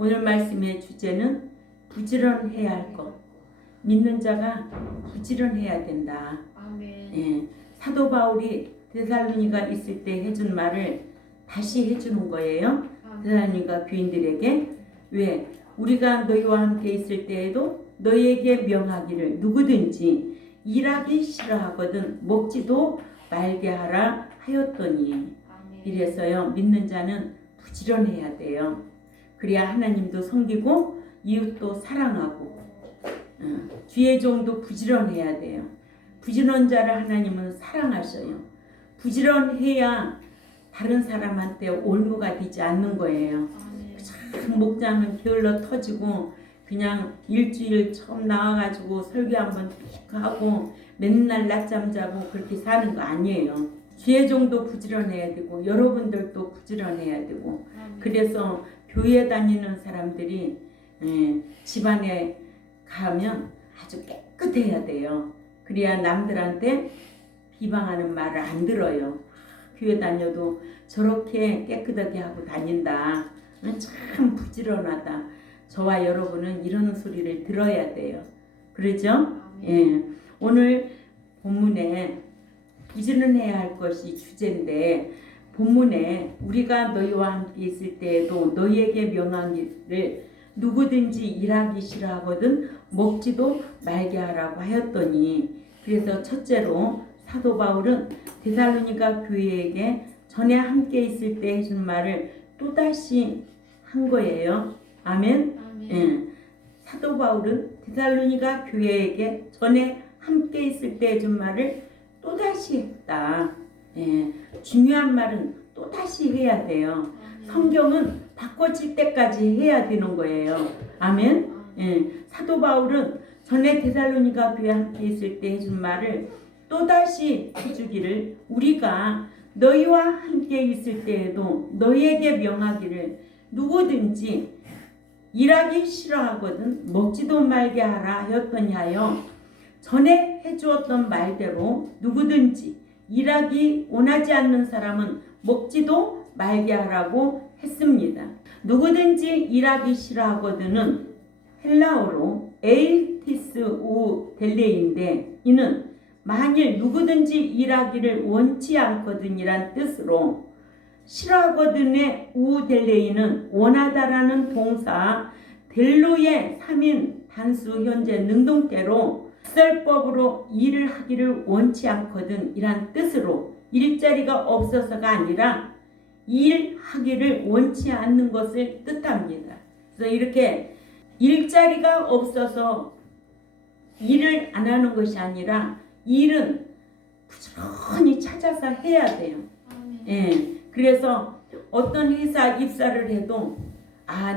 오늘 말씀의 주제는 부지런해야 할 것. 믿는 자가 부지런해야 된다. 아멘. 예, 사도 바울이 데살로니가 있을 때 해준 말을 다시 해주는 거예요. 데살로니가 교인들에게. 왜? 우리가 너희와 함께 있을 때에도 너희에게 명하기를 누구든지 일하기 싫어하거든 먹지도 말게 하라 하였더니. 아멘. 이래서요, 믿는 자는 부지런해야 돼요. 그래야 하나님도 섬기고 이웃도 사랑하고 주의 종도 부지런해야 돼요. 부지런한 자를 하나님은 사랑하셔요. 부지런해야 다른 사람한테 올무가 되지 않는 거예요. 참 목장은 게을러 터지고 그냥 일주일 처음 나와가지고 설교 한번 하고 맨날 낮잠 자고 그렇게 사는 거 아니에요. 주의 종도 부지런해야 되고 여러분들도 부지런해야 되고. 그래서 교회 다니는 사람들이 집안에 가면 아주 깨끗해야 돼요. 그래야 남들한테 비방하는 말을 안 들어요. 교회 다녀도 저렇게 깨끗하게 하고 다닌다. 참 부지런하다. 저와 여러분은 이런 소리를 들어야 돼요. 그러죠? 예. 오늘 본문에 부지런해야 할 것이 주제인데, 본문에 우리가 너희와 함께 있을 때에도 너희에게 명하기를 누구든지 일하기 싫어하거든 먹지도 말게 하라고 하였더니. 그래서 첫째로 사도 바울은 데살로니가 교회에게 전에 함께 있을 때 해준 말을 또다시 한 거예요. 아멘. 예. 사도 바울은 데살로니가 교회에게 전에 함께 있을 때 해준 말을 또다시 했다. 예. 중요한 말은 또다시 해야 돼요. 성경은 바꿔질 때까지 해야 되는 거예요. 아멘. 예. 사도 바울은 전에 데살로니가 교회에 함께 있을 때 해준 말을 또다시 해주기를 우리가 너희와 함께 있을 때에도 너희에게 명하기를 누구든지 일하기 싫어하거든 먹지도 말게 하라 하였더니 하여, 전에 해주었던 말대로 누구든지 일하기 원하지 않는 사람은 먹지도 말게 하라고 했습니다. 누구든지 일하기 싫어하거든은 헬라어로 에일티스 우 델레인데, 이는 만일 누구든지 일하기를 원치 않거든이란 뜻으로, 싫어하거든의 우델레이는 원하다라는 동사 델로의 3인 단수 현재 능동태로 썰법으로 일을 하기를 원치 않거든 이란 뜻으로, 일자리가 없어서가 아니라 일하기를 원치 않는 것을 뜻합니다. 그래서 이렇게 일자리가 없어서 일을 안 하는 것이 아니라 일은 부지런히 찾아서 해야 돼요. 예. 그래서 어떤 회사 입사를 해도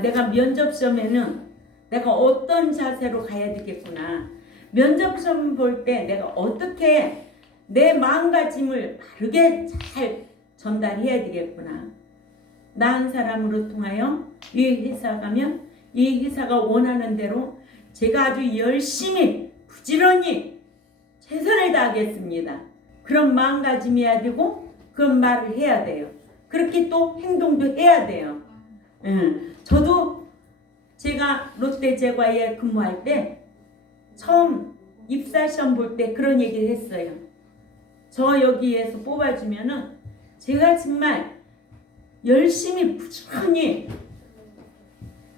내가 면접 시험에는 내가 어떤 자세로 가야 되겠구나. 면접 시험 볼 때 내가 어떻게 내 마음가짐을 바르게 잘 전달해야 되겠구나. 나 한 사람으로 통하여 이 회사 가면 이 회사가 원하는 대로 제가 아주 열심히 부지런히 최선을 다하겠습니다. 그런 마음가짐이어야 되고 그런 말을 해야 돼요. 그렇게 또 행동도 해야 돼요. 저도 제가 롯데제과에 근무할 때 처음 입사시험 볼 때 그런 얘기를 했어요. 저 여기에서 뽑아주면은 제가 정말 열심히 부지런히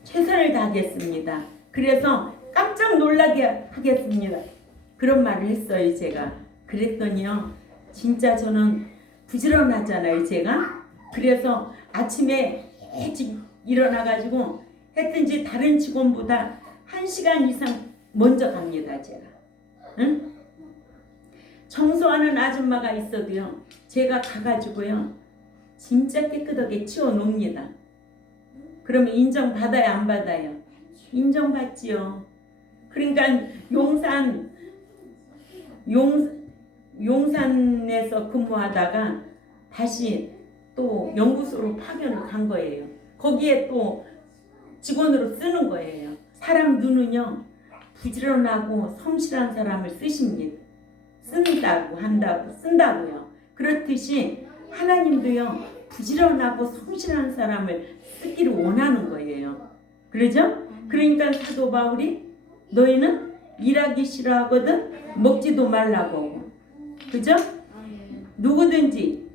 최선을 다하겠습니다. 그래서 깜짝 놀라게 하겠습니다. 그런 말을 했어요, 제가. 그랬더니요, 진짜 저는 부지런하잖아요, 제가. 그래서 아침에 일찍 일어나가지고 했든지 다른 직원보다 1시간 이상 먼저 갑니다, 제가. 응? 청소하는 아줌마가 있어도요, 제가 가가지고요, 진짜 깨끗하게 치워놓습니다. 그러면 인정받아요, 안 받아요? 인정받지요. 그러니까 용산에서 근무하다가 다시 또 연구소로 파견을 간 거예요. 거기에 또 직원으로 쓰는 거예요. 사람 눈은요, 부지런하고 성실한 사람을 쓰십니다. 쓴다고요. 그렇듯이 하나님도요, 부지런하고 성실한 사람을 쓰기를 원하는 거예요. 그러죠? 그러니까 사도 바울이 너희는 일하기 싫어하거든 먹지도 말라고 하고. 그죠? 누구든지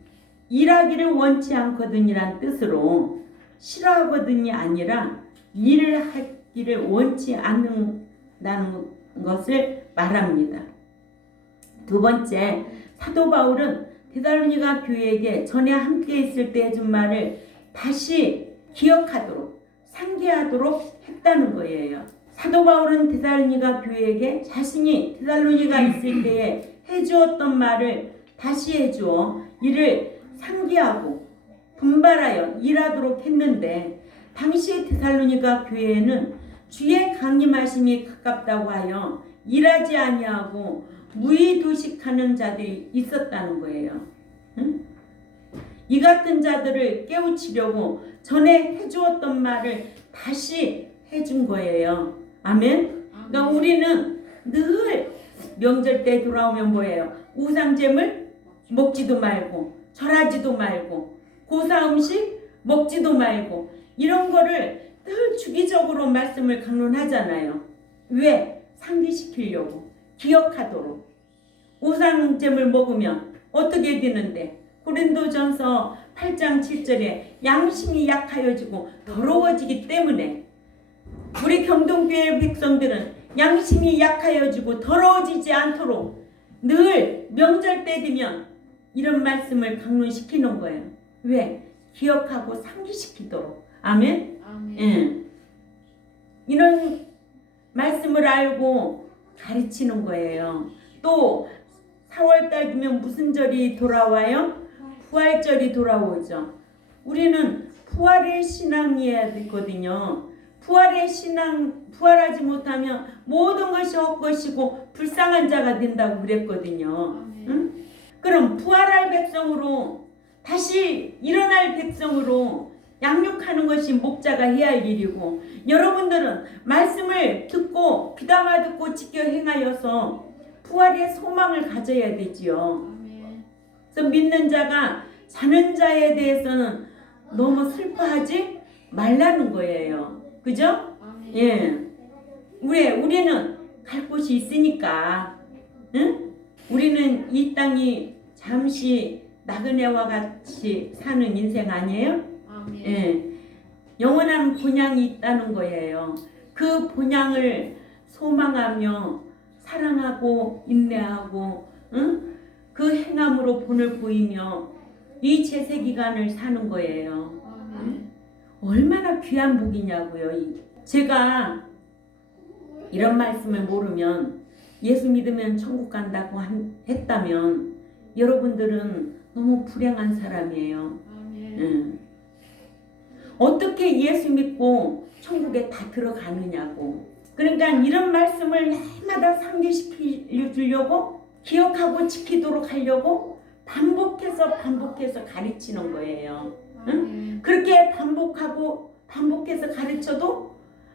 일하기를 원치 않거든이란 뜻으로 싫어하거든이 아니라 일을 하기를 원치 않는다는 것을 말합니다. 두 번째, 사도 바울은 데살로니가 교회에게 전에 함께 있을 때 해준 말을 다시 기억하도록 상기하도록 했다는 거예요. 사도 바울은 데살로니가 교회에게 자신이 데살로니가 있을 때에 해주었던 말을 다시 해주어 이를 상기하고 분발하여 일하도록 했는데, 당시 데살로니가 교회에는 주의 강림하심이 가깝다고 하여 일하지 아니하고 무의도식하는 자들이 있었다는 거예요. 응? 이 같은 자들을 깨우치려고 전에 해주었던 말을 다시 해준 거예요. 아멘. 그러니까 우리는 늘 명절 때 돌아오면 뭐예요? 우상제물 먹지도 말고 절하지도 말고 고사 음식 먹지도 말고 이런 거를 늘 주기적으로 말씀을 강론하잖아요. 왜? 상기시키려고, 기억하도록. 우상제물 먹으면 어떻게 되는데? 고린도전서 8장 7절에 양심이 약하여지고 더러워지기 때문에, 우리 경동교회 백성들은 양심이 약하여지고 더러워지지 않도록 늘 명절 때 되면 이런 말씀을 강론시키는 거예요. 왜? 기억하고 상기시키도록. 아멘? 예. 이런 말씀을 알고 가르치는 거예요. 또 4월달 되면 무슨 절이 돌아와요? 부활절이 돌아오죠. 우리는 부활의 신앙이어야 되거든요. 부활의 신앙, 부활하지 못하면 모든 것이 헛것이고 불쌍한 자가 된다고 그랬거든요. 응? 그럼 부활할 백성으로, 다시 일어날 백성으로 양육하는 것이 목자가 해야 할 일이고, 여러분들은 말씀을 듣고 귀담아 듣고 지켜 행하여서 부활의 소망을 가져야 되지요. 그래서 믿는 자가 자는 자에 대해서는 너무 슬퍼하지 말라는 거예요. 그죠? 예. 우리는 갈 곳이 있으니까, 응? 우리는 이 땅이 잠시 나그네와 같이 사는 인생 아니에요? 예. 영원한 본향이 있다는 거예요. 그 본향을 소망하며 사랑하고 인내하고, 응? 그 행함으로 본을 보이며 이 제세 기간을 사는 거예요. 응? 얼마나 귀한 복이냐고요. 제가 이런 말씀을 모르면, 예수 믿으면 천국 간다고 했다면 여러분들은 너무 불행한 사람이에요. 응. 어떻게 예수 믿고 천국에 다 들어가느냐고. 그러니까 이런 말씀을 해마다 상기시키려고, 기억하고 지키도록 하려고 반복해서 가르치는 거예요. 응? 그렇게 반복해서 가르쳐도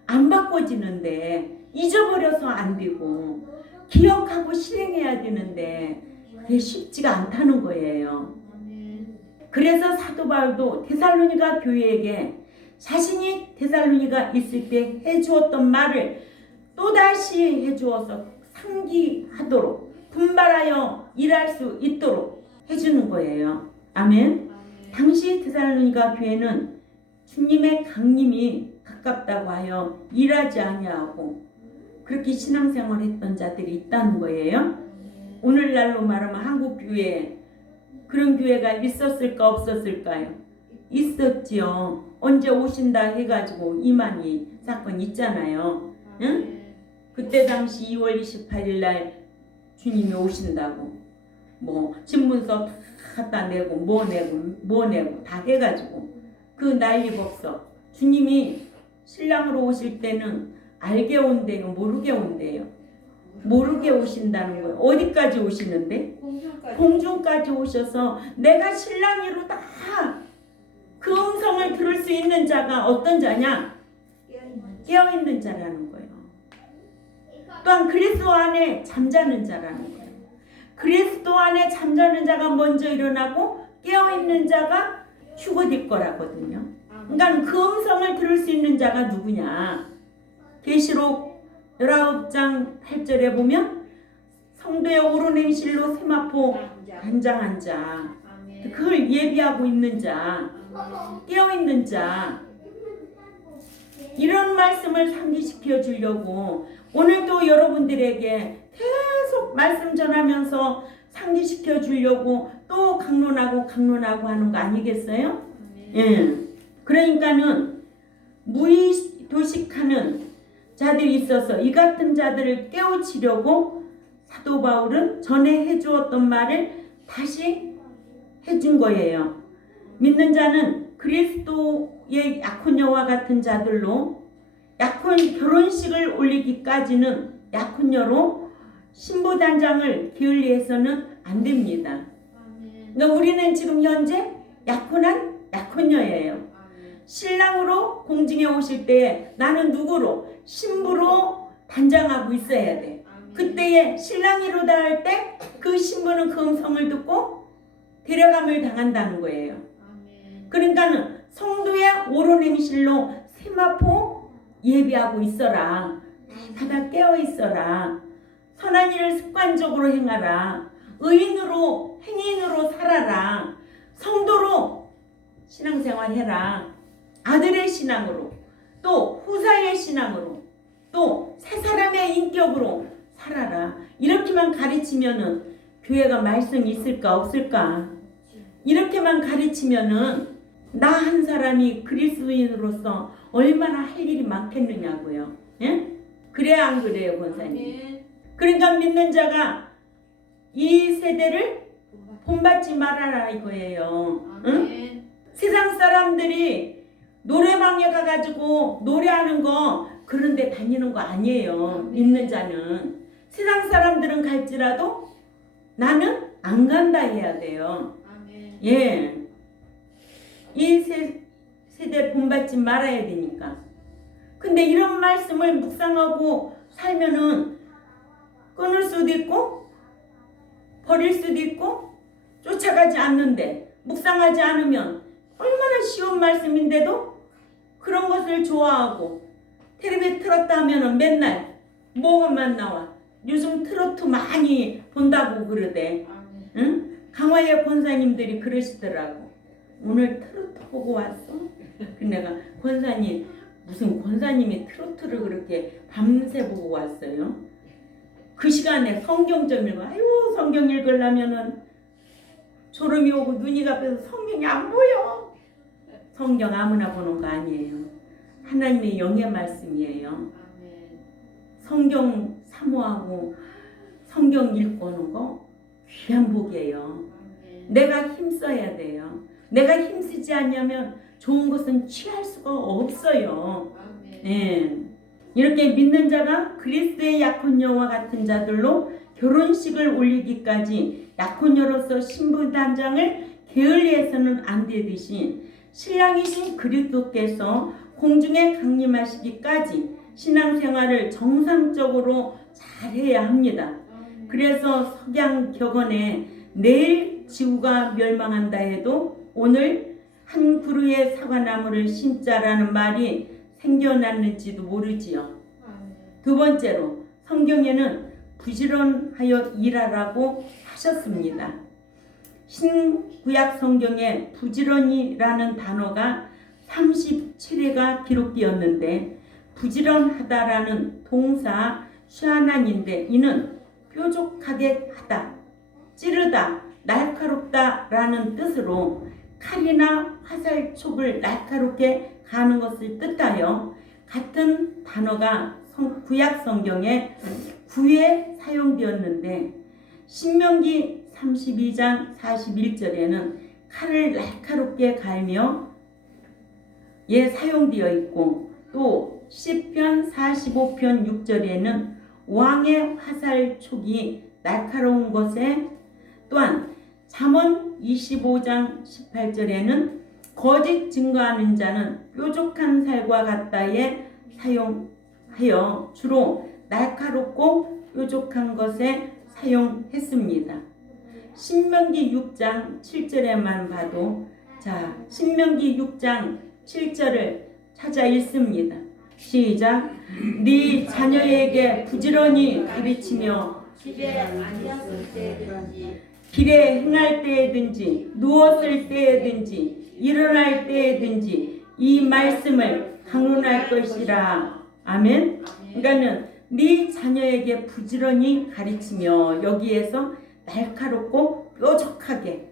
안 바꿔지는데, 잊어버려서 안 되고 기억하고 실행해야 되는데 그게 쉽지가 않다는 거예요. 그래서 사도 바울도 데살로니가 교회에게 자신이 데살로니가 있을 때 해주었던 말을 또다시 해주어서 상기하도록 분발하여 일할 수 있도록 해주는 거예요. 아멘. 당시 데살로니가 교회는 주님의 강림이 가깝다고 하여 일하지 아니하고 그렇게 신앙생활을 했던 자들이 있다는 거예요. 오늘날로 말하면 한국 교회에 그런 교회가 있었을까 없었을까요? 있었지요. 언제 오신다 해가지고 이만희 사건 있잖아요. 응? 그때 당시 2월 28일 날 주님이 오신다고 뭐 신문서 다 갖다 내고 뭐 내고 다 해가지고 그 난리법석. 주님이 신랑으로 오실 때는 알게 온대요, 모르게 온대요? 모르게 오신다는 거예요. 어디까지 오시는데? 공중까지 오셔서 내가 신랑이로 다 그 음성을 들을 수 있는 자가 어떤 자냐? 깨어있는 자라는 거예요. 또한 그리스도 안에 잠자는 자라는 거예요. 그리스도 안에 잠자는 자가 먼저 일어나고 깨어있는 자가 휴거될 거라거든요. 그러니까 그 음성을 들을 수 있는 자가 누구냐? 계시록 19장 8절에 보면 성도의 오르내실로 세마포 단장한 자, 그걸 예비하고 있는 자, 깨어있는 자, 이런 말씀을 상기시켜 주려고 오늘도 여러분들에게 계속 말씀 전하면서 상기시켜 주려고 또 강론하고 하는 거 아니겠어요? 예. 그러니까는 무의도식하는 자들이 있어서 이 같은 자들을 깨우치려고 사도 바울은 전에 해주었던 말을 다시 해준 거예요. 믿는 자는 그리스도의 약혼녀와 같은 자들로 결혼식을 올리기까지는 약혼녀로 신부단장을 게을리해서는 안 됩니다. 그러니까 우리는 지금 현재 약혼한 약혼녀예요. 신랑으로 공중에 오실 때에 나는 누구로? 신부로 단장하고 있어야 돼. 그때에 신랑이로다 할 때 그 신부는 그 음성을 듣고 데려감을 당한다는 거예요. 그러니까는 성도의 오른행실로 세마포 예비하고 있어라. 바다 깨어 있어라. 선한 일을 습관적으로 행하라. 행인으로 살아라. 성도로 신앙생활 해라. 아들의 신앙으로, 또 후사의 신앙으로, 또 새 사람의 인격으로 살아라. 이렇게만 가르치면은 교회가 말씀이 있을까 없을까? 이렇게만 가르치면은 나 한 사람이 그리스도인으로서 얼마나 할 일이 많겠느냐고요. 예? 그래야 안 그래요, 권사님? 그러니까 믿는 자가 이 세대를 본받지 말아라 이거예요. 응? 세상 사람들이 노래방에 가가지고 노래하는 거 그런 데 다니는 거 아니에요. 믿는 자는. 세상 사람들은 갈지라도 나는 안 간다 해야 돼요. 예. 이 세대 본받지 말아야 되니까. 근데 이런 말씀을 묵상하고 살면은 끊을 수도 있고 버릴 수도 있고 쫓아가지 않는데 묵상하지 않으면 얼마나 쉬운 말씀인데도 그런 것을 좋아하고 텔레비 틀었다 하면은 맨날 뭐만 나와. 요즘 트로트 많이 본다고 그러대. 응? 강화의 권사님들이 그러시더라고. 오늘 트로트 보고 왔어? 근데 내가 권사님 무슨 권사님이 트로트를 그렇게 밤새 보고 왔어요? 그 시간에 성경 좀 읽어. 아유 성경 읽으려면은 졸음이 오고 눈이 감겨서 성경이 안 보여. 성경 아무나 보는 거 아니에요. 하나님의 영의 말씀이에요. 성경 사모하고 성경 읽고 오는 거 귀한 복이에요. 내가 힘써야 돼요. 내가 힘쓰지 않냐면 좋은 것은 취할 수가 없어요. 예. 이렇게 믿는 자가 그리스도의 약혼녀와 같은 자들로 결혼식을 올리기까지 약혼녀로서 신부단장을 게을리해서는 안 되듯이 신랑이신 그리스도께서 공중에 강림하시기까지 신앙생활을 정상적으로 잘해야 합니다. 그래서 석양격언에 내일 지구가 멸망한다 해도 오늘 한 그루의 사과나무를 심자라는 말이 생겨났는지도 모르지요. 두 번째로 성경에는 부지런하여 일하라고 하셨습니다. 신구약 성경에 부지런이라는 단어가 37회가 기록되었는데 부지런하다라는 동사 샤난인데 이는 뾰족하게 하다, 찌르다, 날카롭다라는 뜻으로 칼이나 화살촉을 날카롭게 가는 것을 뜻하여 같은 단어가 구약 성경에 9회 사용되었는데 신명기 32장 41절에는 칼을 날카롭게 갈며 사용되어 있고 또 시편 45편 6절에는 왕의 화살촉이 날카로운 것에 또한 잠언 25장 18절에는 거짓 증거하는 자는 뾰족한 살과 같다에 사용하여 주로 날카롭고 뾰족한 것에 사용했습니다. 신명기 6장 7절에만 봐도 신명기 6장 7절을 찾아 읽습니다. 시작. 네 자녀에게 부지런히 가르치며 집에 앉았을 때든지 길에 행할 때에든지 누웠을 때에든지 일어날 때에든지 이 말씀을 강론할 것이라. 아멘. 그러니까는 네 자녀에게 부지런히 가르치며, 여기에서 날카롭고 뾰족하게,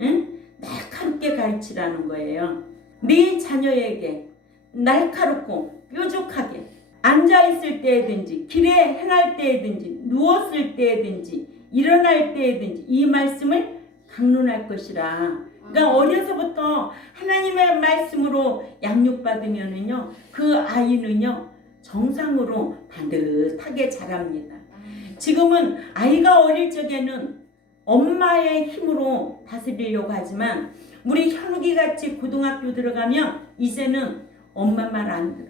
응? 날카롭게 가르치라는 거예요. 네 자녀에게 날카롭고 뾰족하게, 앉아있을 때든지 길에 행할 때든지 누웠을 때든지 일어날 때든지 이 말씀을 강론할 것이라. 그러니까 어려서부터 하나님의 말씀으로 양육받으면은요, 그 아이는요 정상으로 반듯하게 자랍니다. 지금은 아이가 어릴 적에는 엄마의 힘으로 다스리려고 하지만, 우리 현욱이 같이 고등학교 들어가면 이제는 엄마 말 안 들어.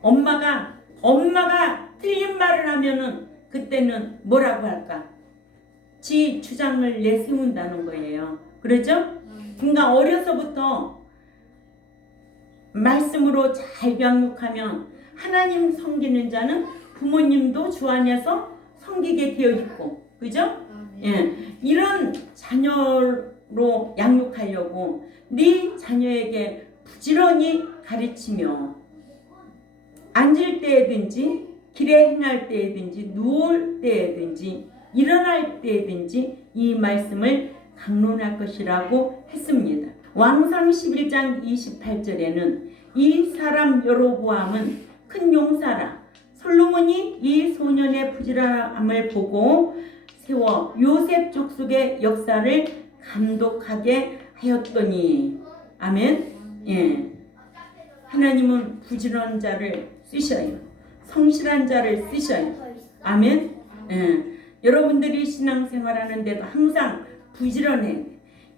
엄마가 틀린 말을 하면은 그때는 뭐라고 할까? 지 주장을 내세운다는 거예요. 그러죠? 그러니까 어려서부터 말씀으로 잘 양육하면 하나님 섬기는 자는 부모님도 주 안에서 섬기게 되어 있고, 그죠? 예, 이런 자녀로 양육하려고 네 자녀에게 부지런히 가르치며 앉을 때든지 길에 행할 때든지 누울 때든지 일어날 때든지 이 말씀을 강론할 것이라고 했습니다. 왕상 11장 28절에는 이 사람 여로보암은 큰 용사라. 솔로몬이 이 소년의 부지런함을 보고 세워 요셉 족속의 역사를 감독하게 하였더니. 아멘. 예. 하나님은 부지런한 자를 쓰셔요. 성실한 자를 쓰셔요. 아멘. 예. 여러분들이 신앙생활하는데도 항상 부지런해.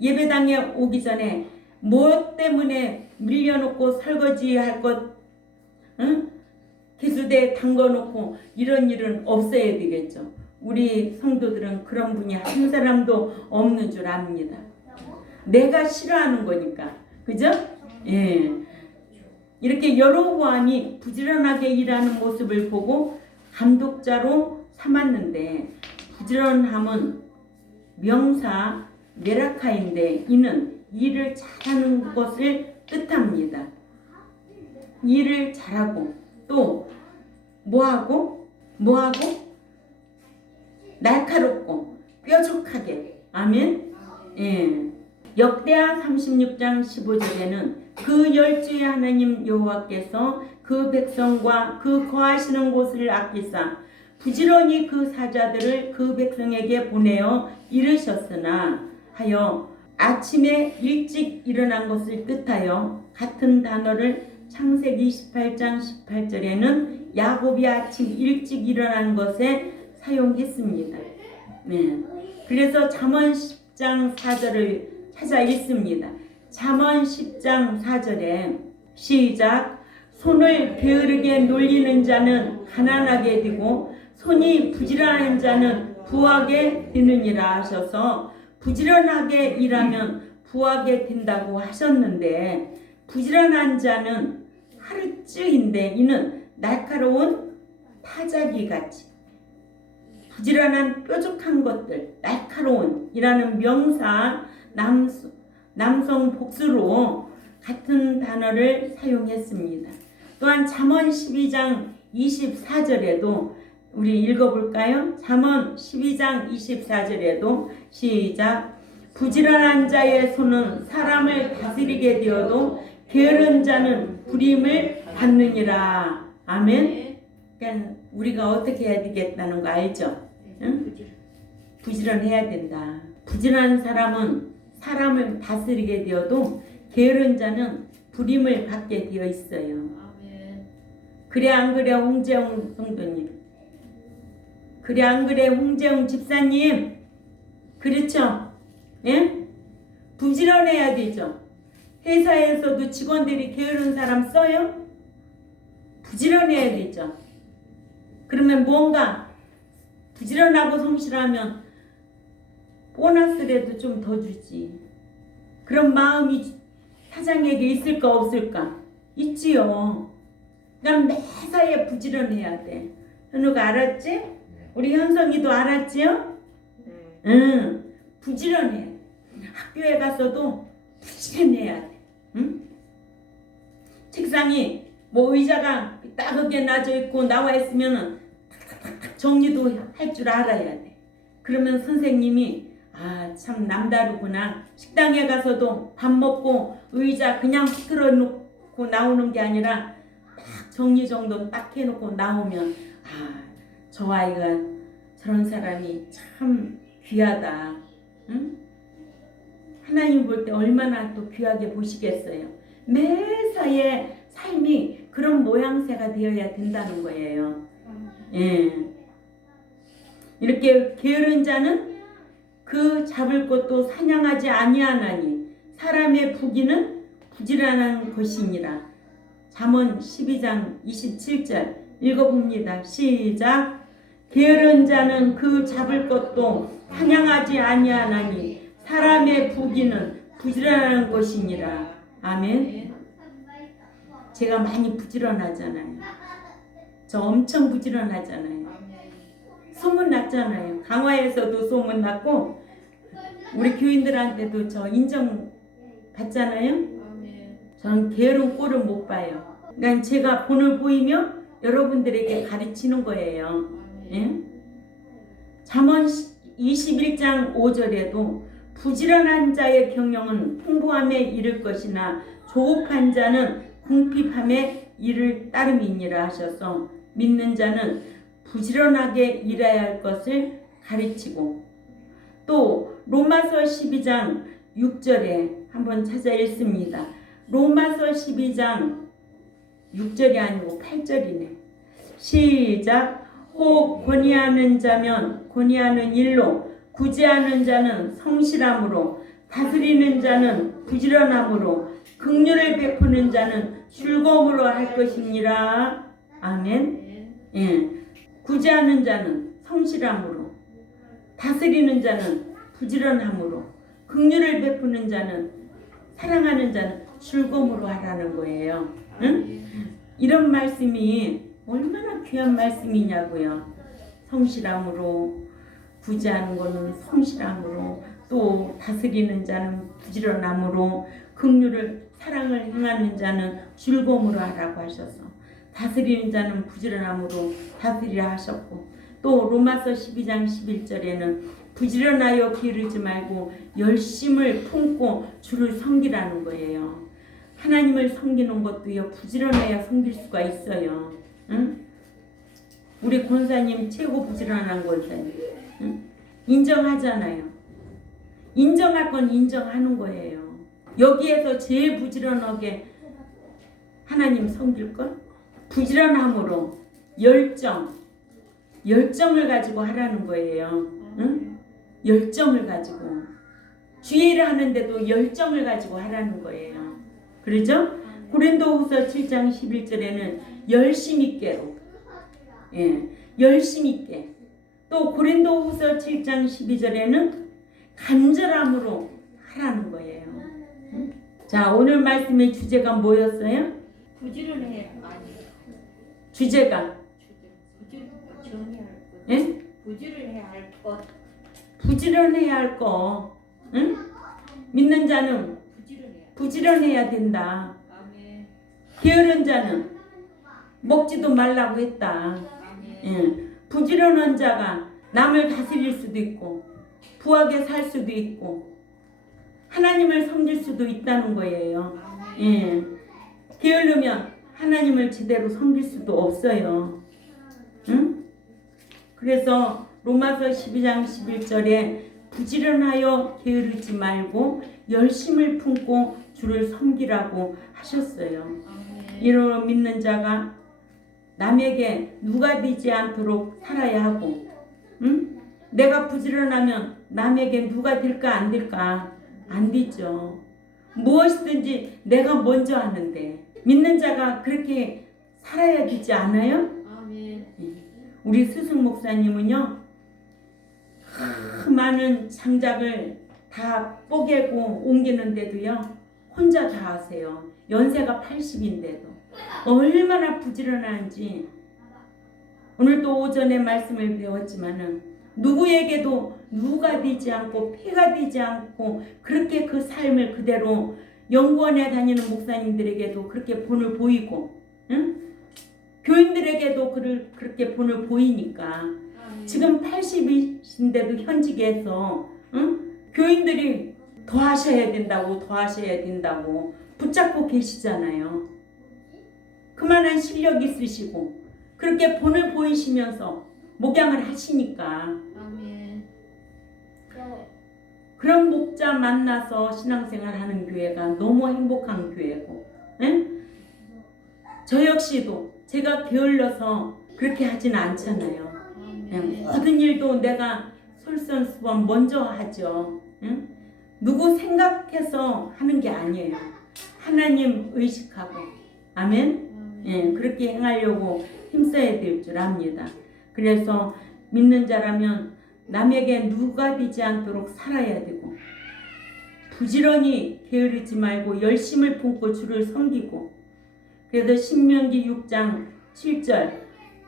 예배당에 오기 전에 뭐 때문에 밀려놓고 설거지할 것, 응? 개수대에 담궈놓고 이런 일은 없어야 되겠죠. 우리 성도들은 그런 분이 한 사람도 없는 줄 압니다. 내가 싫어하는 거니까. 그죠? 예. 이렇게 여로보암이 부지런하게 일하는 모습을 보고 감독자로 삼았는데, 부지런함은 명사 메라카인데 이는 일을 잘하는 것을 뜻합니다. 일을 잘하고 또 뭐하고 날카롭고 뾰족하게. 아멘. 예. 역대하 36장 15절에는 그 열주의 하나님 여호와께서 그 백성과 그 거하시는 곳을 아끼사 부지런히 그 사자들을 그 백성에게 보내어 이르셨으나 하여 아침에 일찍 일어난 것을 뜻하여 같은 단어를 창세기 18장 18절에는 야곱이 아침 일찍 일어난 것에 사용했습니다. 네. 그래서 잠언 10장 4절을 찾아 읽습니다. 잠언 10장 4절에 시작. 손을 게으르게 놀리는 자는 가난하게 되고 손이 부지런한 자는 부하게 되느니라 하셔서 부지런하게 일하면 부하게 된다고 하셨는데, 부지런한 자는 하루쯤인데 이는 날카로운 타자기 같이 부지런한 뾰족한 것들, 날카로운 이라는 명사 남성 복수로 같은 단어를 사용했습니다. 또한 잠언 12장 24절에도 우리 읽어볼까요? 잠언 12장 24절에도 시작. 부지런한 자의 손은 사람을 다스리게 되어도 게으른 자는 불임을 받느니라. 아멘. 그러니까 우리가 어떻게 해야 되겠다는 거 알죠? 응? 부지런해야 된다. 부지런한 사람은 사람을 다스리게 되어도 게으른 자는 불임을 받게 되어 있어요. 그래 안 그래 홍재웅 성도님? 그래 안 그래 홍재웅 집사님? 그렇죠? 예? 부지런해야 되죠. 회사에서도 직원들이 게으른 사람 써요? 부지런해야 되죠. 그러면 뭔가 부지런하고 성실하면 보너스라도 좀 더 주지. 그런 마음이 사장에게 있을까 없을까? 있지요. 난 매사에 부지런해야 돼. 현우가 알았지? 우리 현성이도 알았지요? 응. 부지런해. 학교에 가서도 부지런해야 돼. 응? 책상이 뭐 의자가 따뜻하게 놔져 있고 나와 있으면은 탁탁탁탁 정리도 할 줄 알아야 돼. 그러면 선생님이 아, 참 남다르구나. 식당에 가서도 밥 먹고 의자 그냥 틀어 놓고 나오는 게 아니라 딱 정리정돈 딱 해놓고 나오면 아, 저 아이가 저런 사람이 참 귀하다. 응? 하나님 볼 때 얼마나 또 귀하게 보시겠어요. 매사에 삶이 그런 모양새가 되어야 된다는 거예요. 예. 이렇게 게으른 자는 그 잡을 것도 사냥하지 아니하나니 사람의 부귀는 부지런한 것이니라. 잠언 12장 27절 읽어봅니다. 시작. 게으른 자는 그 잡을 것도 사냥하지 아니하나니 사람의 부귀는 부지런한 것이니라. 아멘. 제가 많이 부지런하잖아요. 저 엄청 부지런하잖아요. 소문났잖아요. 강화에서도 소문났고 우리 교인들한테도 저 인정 받잖아요. 저는 게으른 꼴을 못 봐요. 그러니까 제가 본을 보이며 여러분들에게 가르치는 거예요. 예? 잠언 21장 5절에도 부지런한 자의 경영은 풍부함에 이를 것이나 조급한 자는 궁핍함에 이를 따름이니라 하셔서 믿는 자는 부지런하게 일해야 할 것을 가르치고 또 로마서 12장 6절에 한번 찾아 읽습니다. 로마서 12장 6절이 아니고 8절이네. 시작. 혹 권위하는 자면 권위하는 일로 구제하는 자는 성실함으로 다스리는 자는 부지런함으로 긍휼을 베푸는 자는 즐거움으로 할 것이니라. 아멘. 예. 구제하는 자는 성실함으로 다스리는 자는 부지런함으로 긍휼을 베푸는 자는 사랑하는 자는 즐거움으로 하라는 거예요. 응? 이런 말씀이 얼마나 귀한 말씀이냐고요. 성실함으로 구제하는 것은 성실함으로 또 다스리는 자는 부지런함으로 긍휼을 사랑을 행하는 자는 즐거움으로 하라고 하셔서 다스리는 자는 부지런함으로 다스리라 하셨고 또 로마서 12장 11절에는 부지런하여 게으르지 말고 열심을 품고 주를 섬기라는 거예요. 하나님을 섬기는 것도요 부지런해야 섬길 수가 있어요. 응? 우리 권사님 최고 부지런한 권사님. 응? 인정하잖아요. 인정할 건 인정하는 거예요. 여기에서 제일 부지런하게 하나님 섬길 건 부지런함으로 열정을 가지고 하라는 거예요. 응? 열정을 가지고 주의 일을 하는데도 열정을 가지고 하라는 거예요. 그러죠? 고린도후서 7장 11절에는 열심 있게로 열심 있게 또 고린도후서 7장 12절에는 간절함으로 하라는 거예요. 응? 자, 오늘 말씀의 주제가 뭐였어요? 부지런해 아니. 주제가 정리할 것. 예? 부지런해야 할 것. 부지런해야 할 거. 응? 믿는 자는 부지런해야 된다. 아멘. 게으른 자는 먹지도 말라고 했다. 예. 부지런한 자가 남을 다스릴 수도 있고 부하게 살 수도 있고 하나님을 섬길 수도 있다는 거예요. 예. 게으르면 하나님을 제대로 섬길 수도 없어요. 응? 그래서 로마서 12장 11절에 부지런하여 게으르지 말고 열심을 품고 주를 섬기라고 하셨어요. 이로 믿는 자가 남에게 누가 되지 않도록 살아야 하고, 응? 내가 부지런하면 남에게 누가 될까 안 될까? 안 되죠. 무엇이든지 내가 먼저 하는데 믿는 자가 그렇게 살아야 되지 않아요? 아멘. 우리 스승 목사님은요 많은 장작을 다 뽀개고 옮기는데도요 혼자 다 하세요. 연세가 80인데도 얼마나 부지런한지. 오늘 또 오전에 말씀을 배웠지만은 누구에게도 누가 되지 않고 폐가 되지 않고 그렇게 그 삶을 그대로 연구원에 다니는 목사님들에게도 그렇게 본을 보이고, 응? 교인들에게도 그렇게 본을 보이니까 지금 80이신데도 현직에서, 응? 교인들이 더 하셔야 된다고 붙잡고 계시잖아요. 그만한 실력 있으시고 그렇게 본을 보이시면서 목양을 하시니까 아멘. 그런 목자 만나서 신앙생활 하는 교회가 너무 행복한 교회고, 예? 저 역시도 제가 게을러서 그렇게 하지는 않잖아요. 예, 모든 일도 내가 솔선수범 먼저 하죠. 예? 누구 생각해서 하는 게 아니에요. 하나님 의식하고, 아멘. 예, 그렇게 행하려고 힘써야 될 줄 압니다. 그래서 믿는 자라면 남에게 누가 되지 않도록 살아야 되고, 부지런히 게으르지 말고 열심을 품고 주를 섬기고. 그래서 신명기 6장 7절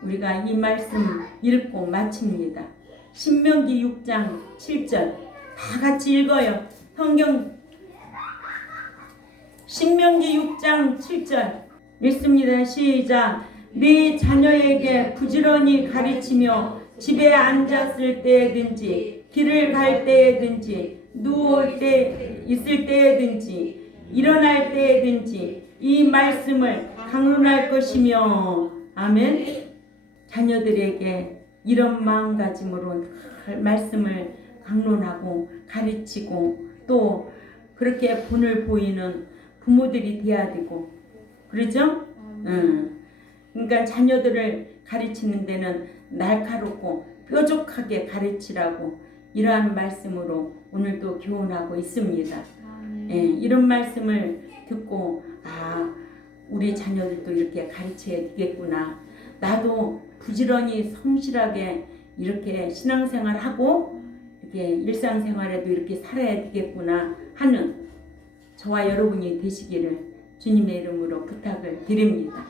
우리가 이 말씀 읽고 마칩니다. 신명기 6장 7절 다 같이 읽어요. 성경 신명기 6장 7절 읽습니다. 시작. 네 자녀에게 부지런히 가르치며 집에 앉았을 때든지 길을 갈 때든지 누울 때 있을 때든지 일어날 때든지 이 말씀을 강론할 것이며. 아멘. 자녀들에게 이런 마음가짐으로 말씀을 강론하고 가르치고 또 그렇게 본을 보이는 부모들이 돼야 되고, 그렇죠? 그러니까 자녀들을 가르치는 데는 날카롭고 뾰족하게 가르치라고 이러한 말씀으로 오늘도 교훈하고 있습니다. 예, 이런 말씀을 듣고 우리 자녀들도 이렇게 가르쳐야 되겠구나. 나도 부지런히 성실하게 이렇게 신앙생활하고 이렇게 일상생활에도 이렇게 살아야 되겠구나 하는 저와 여러분이 되시기를 주님의 이름으로 부탁을 드립니다.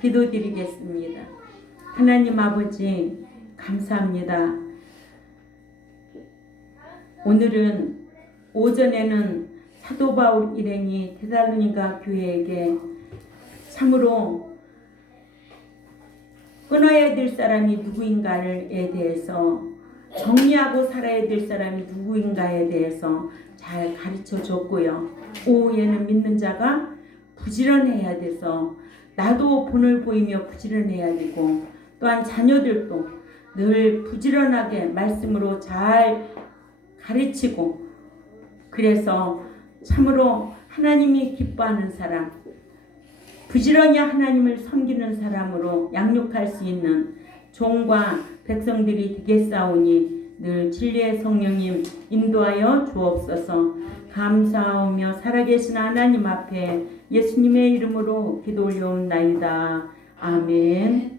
기도드리겠습니다. 하나님 아버지 감사합니다. 오늘은 오전에는 사도 바울 일행이 데살로니가 교회에게 참으로 끊어야 될 사람이 누구인가에 대해서, 정리하고 살아야 될 사람이 누구인가에 대해서 잘 가르쳐 줬고요. 오후에는 믿는 자가 부지런해야 돼서 나도 본을 보이며 부지런해야 되고, 또한 자녀들도 늘 부지런하게 말씀으로 잘 가르치고, 그래서 참으로 하나님이 기뻐하는 사람, 부지런히 하나님을 섬기는 사람으로 양육할 수 있는 종과 백성들이 되겠사오니 늘 진리의 성령님 인도하여 주옵소서. 감사하며 살아계신 하나님 앞에 예수님의 이름으로 기도 올려옵나이다. 아멘.